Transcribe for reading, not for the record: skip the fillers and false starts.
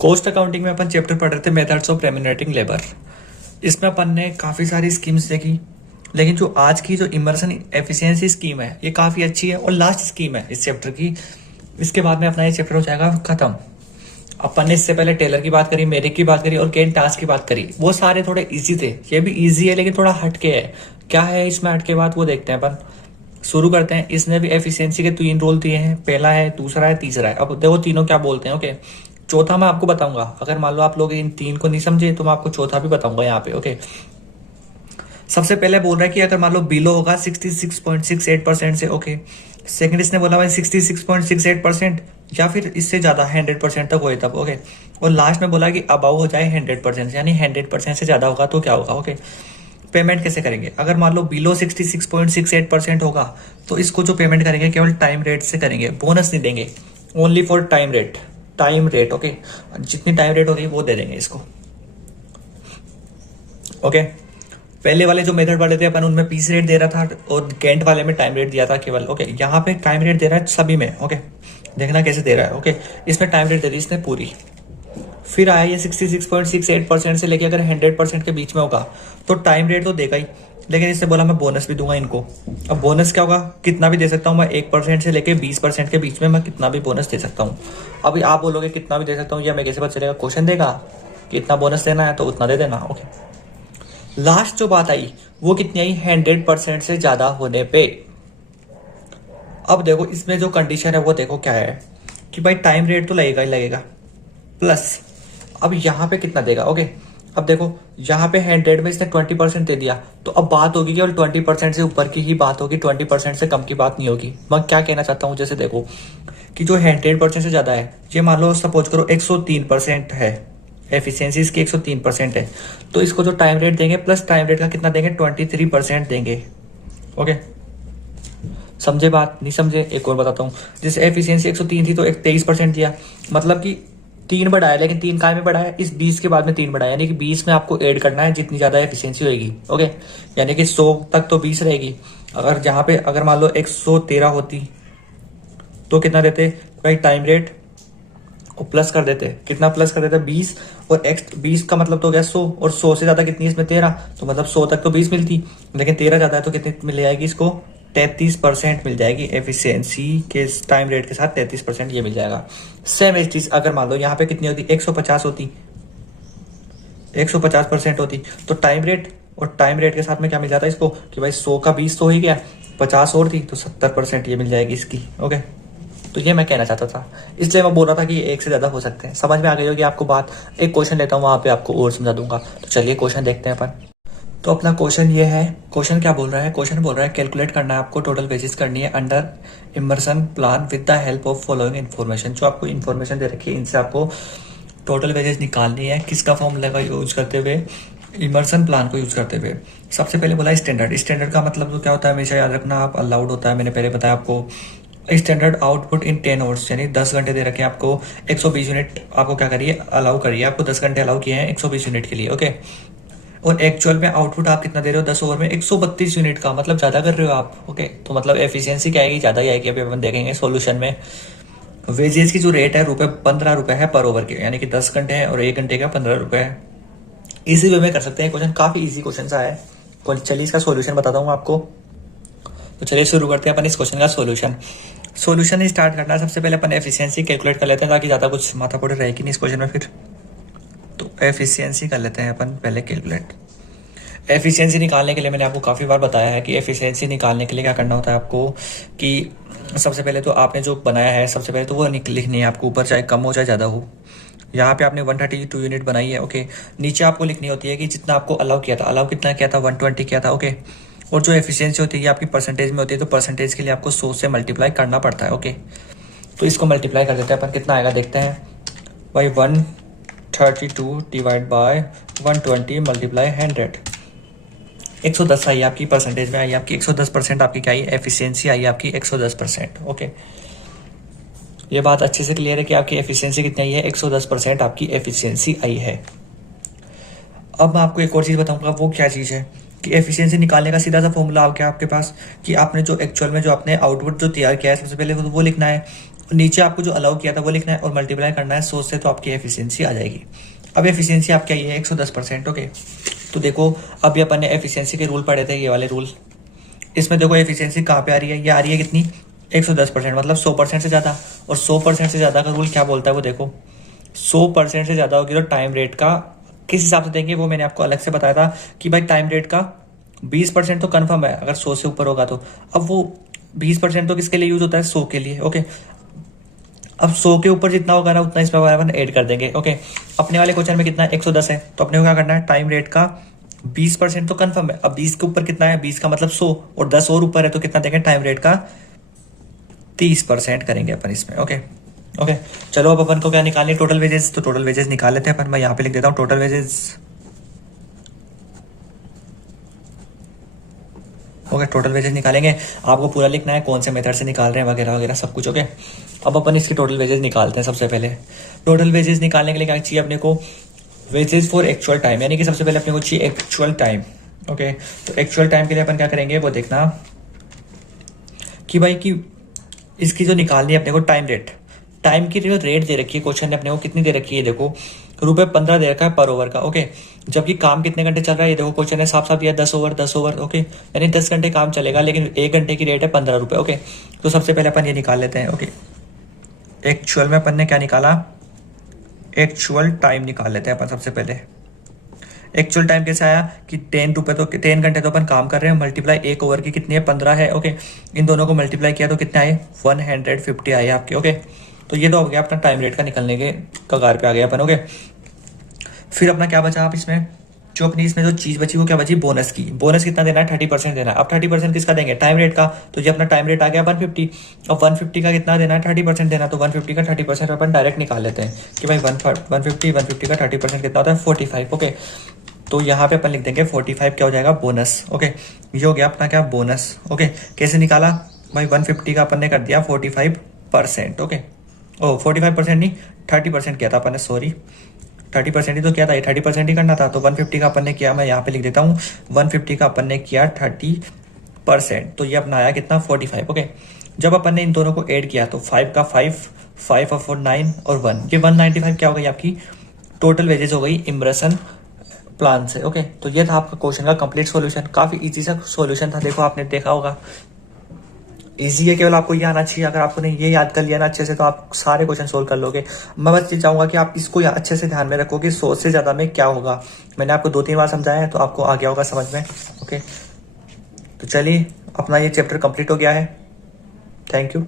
Cost accounting में अपन chapter पढ़ रहे थे मेथड्स ऑफ रेम्यूनरेटिंग लेबर। इसमें अपन ने काफ़ी सारी स्कीम्स देखी, लेकिन जो आज की जो इमर्सन एफिशिएंसी स्कीम है ये काफ़ी अच्छी है और लास्ट स्कीम है इस चैप्टर की। इसके बाद में अपना ये चैप्टर हो जाएगा खत्म। अपन ने इससे पहले टेलर की बात करी, मेरिक की बात करी और केन टास्क की बात करी। वो सारे थोड़े इजी थे, ये भी इजी है लेकिन थोड़ा हटके है। क्या है इसमें हटके बात वो देखते हैं अपन। शुरू करते हैं। इसने भी एफिशिएंसी के 3 रोल दिए हैं, पहला है, दूसरा है, तीसरा है। अब देखो तीनों क्या बोलते हैं। ओके, चौथा मैं आपको बताऊंगा। अगर मान लो आप लोग इन 3 को नहीं समझे तो मैं आपको चौथा भी बताऊंगा यहाँ पे। ओके, सबसे पहले बोल रहा है कि अगर मान लो बिलो होगा 66.68% से। ओके, सेकंड इसने बोला भाई 66.68% या फिर इससे ज्यादा 100% तक होए तब। ओके, और लास्ट में बोला कि अबाउ हो जाए 100%, यानी 100% से ज्यादा होगा तो क्या होगा। ओके, पेमेंट कैसे करेंगे। अगर मान लो बिलो 66.68% होगा तो इसको जो पेमेंट करेंगे केवल टाइम रेट से करेंगे, बोनस नहीं देंगे। Only for time rate, time rate. Okay, जितनी टाइम रेट होगी वो दे देंगे इसको। ओके, पहले वाले जो मेथड वाले थे अपन उनमें पीस रेट दे रहा था और गेंट वाले में टाइम रेट दिया था केवल। ओके, यहाँ पे टाइम रेट दे रहा है सभी में। ओके, देखना कैसे दे रहा है। ओके, इसमें टाइम रेट दे दी इसने पूरी। फिर आया ये 66.68% से लेके अगर 100% के बीच में होगा तो टाइम रेट तो देगा ही, लेकिन इसने बोला मैं बोनस भी दूंगा इनको। अब बोनस क्या होगा, कितना भी दे सकता हूँ मैं, 1% से लेके 20% के बीच में मैं कितना भी बोनस दे सकता हूँ। अभी आप बोलोगे कितना भी दे सकता हूँ, या मैं कैसे पता चलेगा। क्वेश्चन देगा कि इतना बोनस देना है तो उतना दे देना। ओके, लास्ट जो बात आई वो कितनी आई, 100% से ज्यादा होने पे। अब देखो इसमें जो कंडीशन है वो देखो क्या है कि भाई टाइम रेट तो लगेगा ही लगेगा, प्लस अब यहाँ पे कितना देगा। ओके, अब देखो यहाँ पे 100 में इसने 20% दे दिया तो अब बात होगी केवल 20% से ऊपर की ही बात होगी, 20% से कम की बात नहीं होगी। मैं क्या कहना चाहता हूँ, जैसे देखो कि जो 100% से ज्यादा है, ये मान लो सपोज करो 103% है, एफिशिएंसी इसकी 103% है, तो इसको जो टाइम रेट देंगे प्लस टाइम रेट का कितना देंगे, 23% देंगे। ओके, समझे बात, नहीं समझे एक और बताता हूँ। जैसे एफिशिएंसी 103 थी तो 23% दिया, मतलब कि 3 बढ़ाया, लेकिन 3 काय में बढ़ाया, इस 20 के बाद में 3 बढ़ाया, यानी कि 20 में आपको ऐड करना है जितनी ज्यादा एफिशिएंसी होगी। ओके, यानी कि 100 तक तो 20 रहेगी। अगर जहां पे अगर मान लो 113 होती तो कितना देते भाई, टाइम रेट को प्लस कर देते। कितना प्लस कर देते, 20, और एक्स 20 का मतलब तो हो गया 100, और 100 से ज्यादा कितनी इसमें 13, तो मतलब 100 तक तो 20 मिलती, लेकिन 13 ज्यादा है तो कितनी मिल जाएगी इसको, 33% मिल जाएगी। एफिशिएंसी के टाइम रेट के साथ 33% ये मिल जाएगा। सेम एज चीज अगर मान लो यहाँ पे कितनी होती, 150 होती, 150% होती तो टाइम रेट, और टाइम रेट के साथ में क्या मिल जाता है इसको कि भाई 100 का 20 तो हो ही गया, 50 और थी तो 70% ये मिल जाएगी इसकी। ओके, तो ये मैं कहना चाहता था, इसलिए मैं बोल रहा था कि एक से ज्यादा हो सकते हैं। समझ में आ गई होगी आपको बात। एक क्वेश्चन लेता हूँ, वहां पे आपको और समझा दूंगा। तो चलिए क्वेश्चन देखते हैं अपन। तो अपना क्वेश्चन ये है, क्वेश्चन क्या बोल रहा है, क्वेश्चन बोल रहा है कैलकुलेट करना है आपको, टोटल वेजेस करनी है under Emerson plan with the help of following information. जो आपको इन्फॉर्मेशन दे रखी है इनसे आपको टोटल वेजेस निकालनी है। किसका फॉर्मूला का यूज करते हुए, इमर्सन प्लान को यूज करते हुए। सबसे पहले बोला स्टैंडर्ड। स्टैंडर्ड का मतलब तो क्या होता है, हमेशा याद रखना आप, अलाउड होता है, मैंने पहले बताया आपको। स्टैंडर्ड आउटपुट इन 10 आवर्स, यानी 10 घंटे दे रखे हैं आपको, 120 यूनिट आपको क्या करिए, अलाउ करिए। आपको 10 घंटे अलाउ किए हैं 120 यूनिट के लिए। ओके, और एक्चुअल में आउटपुट आप कितना दे रहे हो, 10 ओवर में 132 यूनिट का, मतलब ज्यादा कर रहे हो आप। ओके, तो मतलब एफिशिएंसी क्या आएगी, ज्यादा ही आएगी। अभी अपन देखेंगे सॉल्यूशन में। वेजेस की जो रेट है 15 रुपए है पर ओवर के, यानी कि 10 घंटे है और 1 घंटे का 15 रुपए है। इसी वे में कर सकते हैं क्वेश्चन, काफी इजी क्वेश्चन सा है। चलिए इसका सॉल्यूशन बताता हूँ आपको। तो चलिए शुरू करते हैं अपन इस क्वेश्चन का सॉल्यूशन। सॉल्यूशन स्टार्ट करना है, सबसे पहले अपन एफिशिएंसी कैलकुलेट कर लेते हैं ताकि ज्यादा कुछ माथा पोड़े रहेगी नहीं इस क्वेश्चन में फिर। तो एफिशिएंसी कर लेते हैं अपन पहले कैलकुलेट। एफिशिएंसी निकालने के लिए मैंने आपको काफ़ी बार बताया है कि एफिशिएंसी निकालने के लिए क्या करना होता है आपको, कि सबसे पहले तो आपने जो बनाया है सबसे पहले तो वो लिखनी है आपको, ऊपर चाहे कम हो चाहे ज़्यादा हो। यहाँ पे आपने 132 यूनिट बनाई है। ओके, नीचे आपको लिखनी होती है कि जितना आपको अलाउ किया था, अलाउ कितना किया था, 120 किया था। ओके, और जो एफिशिएंसी होती है आपकी परसेंटेज में होती है, तो परसेंटेज के लिए आपको 100 से मल्टीप्लाई करना पड़ता है। ओके, तो इसको मल्टीप्लाई कर देते हैं अपन, कितना आएगा देखते हैं भाई। 132 डिवाइड बाय 120 मल्टीप्लाई 100, 110 आई आपकी, परसेंटेज में आई आपकी 110%, आपकी क्या आई, एफिशिएंसी आई आपकी 110%। ओके, ये बात अच्छे से क्लियर है कि आपकी एफिशिएंसी कितनी आई है, 110% आपकी एफिशिएंसी आई है। अब मैं आपको एक और चीज बताऊंगा, वो क्या चीज है कि एफिशिएंसी निकालने का सीधा सा फॉर्मूला आ गया आपके पास कि आपने जो एक्चुअल में जो आपने आउटपुट जो तैयार किया है सबसे पहले वो लिखना है, नीचे आपको जो अलाउ किया था वो लिखना है और मल्टीप्लाई करना है 100 से, तो आपकी एफिशिएंसी आ जाएगी। अब एफिशिएंसी आपकी आई है 110%। ओके, तो देखो अभी अपन ने एफिशिएंसी के रूल पढ़े थे, ये वाले रूल। इसमें देखो एफिशिएंसी कहाँ पे आ रही है, ये आ रही है कितनी, 110%, मतलब 100% से ज़्यादा। और 100% से ज़्यादा का रूल क्या बोलता है वो देखो, 100% से ज़्यादा होगी तो टाइम रेट का किस हिसाब से देंगे वो मैंने आपको अलग से बताया था कि भाई टाइम रेट का 20% तो कन्फर्म है अगर 100 से ऊपर होगा तो। अब वो 20% तो किसके लिए यूज होता है, 100 के लिए। ओके, अब 100 के ऊपर जितना होगा ना उतना इसमें अपन ऐड कर देंगे। ओके, अपने वाले क्वेश्चन में कितना है, 110 है, तो अपने को क्या करना है, टाइम रेट का 20% तो कन्फर्म है। अब 20 के ऊपर कितना है, 20 का मतलब 100, और 10 और ऊपर है तो कितना देंगे, टाइम रेट का 30% करेंगे अपन इसमें। ओके ओके, चलो अब अपन को क्या निकालनी है, टोटल वेजेस। तो टोटल वेजेस निकाल लेते हैं अपन, मैं यहाँ पे लिख देता हूँ total wages. Okay, total wages निकालेंगे, आपको पूरा लिखना है कौन से मेथड से निकाल रहे हैं वगैरह वगैरह सब कुछ। ओके, अब अपन इसकी टोटल वेजेस निकालते हैं। सबसे पहले टोटल वेजेस निकालने के लिए क्या चाहिए अपने को, वेजेस फॉर एक्चुअल टाइम, यानी कि सबसे पहले अपने को चाहिए एक्चुअल टाइम। ओके, तो एक्चुअल टाइम के लिए अपन क्या करेंगे वो देखना कि भाई कि इसकी जो निकालनी है अपने को टाइम रेट, टाइम की जो रेट दे रखी है क्वेश्चन ने अपने को कितनी दे रखी है, देखो ₹15 दे रखा है पर ओवर का। ओके, जबकि काम कितने घंटे चल रहा है ये देखो क्वेश्चन ने साफ साफ दिया 10 ओवर 10 ओवर। ओके, यानी 10 घंटे काम चलेगा, लेकिन 1 घंटे की रेट है ₹15। ओके, तो सबसे पहले अपन ये निकाल लेते हैं। ओके, एक्चुअल में अपन ने क्या निकाला, एक्चुअल टाइम निकाल लेते हैं अपन सबसे पहले। एक्चुअल टाइम कैसे आया कि 10 रुपए, तो 10 घंटे तो अपन काम कर रहे हैं, मल्टीप्लाई 1 ओवर की कितनी है, 15 है। ओके, इन दोनों को मल्टीप्लाई किया तो कितने आए, 150 आए आपके। ओके, तो ये तो हो गया अपना टाइम रेट का निकलने के कगार पे आ गया अपन। ओके, फिर अपना क्या बचा, आप इसमें जो अपनी इसमें जो चीज बची वो क्या बची, बोनस की। बोनस कितना देना है, 30% देना है। अब 30% किसका देंगे, टाइम रेट का, तो ये अपना टाइम रेट आ गया 150। अब 150 का कितना देना है, 30% देना, तो 150 का 30% अपन डायरेक्ट निकाल लेते हैं कि भाई 150 का 30% कितना होता है, 45। ओके, तो यहाँ पे अपन लिख देंगे 45 क्या हो जाएगा, बोनस। ओके, ये हो गया अपना क्या, बोनस। ओके, कैसे निकाला भाई, 150 का अपन ने कर दिया 45%। ओके, ओ 45% नहीं 30% किया था अपन ने, सॉरी 30% ही तो किया था, ये 30% ही करना था। तो 150 का अपन ने किया, मैं यहाँ पे लिख देता हूँ 150 का अपन ने किया 30%, तो ये अपना आया कितना, 45। ओके, जब अपन ने इन दोनों को ऐड किया तो 5 का 5, 5 और 4 9 और 1, ये 195 क्या हो गई आपकी टोटल वेजेस हो गई इम्प्रेशन प्लान से। ओके, तो ये था आपका क्वेश्चन का कंप्लीट सॉल्यूशन। काफी इजी सा सॉल्यूशन था, देखो आपने देखा होगा इजी है, केवल आपको ये आना चाहिए। अगर आपने ये याद कर लिया ना अच्छे से तो आप सारे क्वेश्चन सोल्व कर लोगे। मैं बस ये चाहूंगा कि आप इसको अच्छे से ध्यान में रखो कि 100 से ज्यादा में क्या होगा। मैंने आपको 2-3 बार समझाया है तो आपको आ गया होगा समझ में। ओके, तो चलिए अपना ये चैप्टर कंप्लीट हो गया है। Thank you.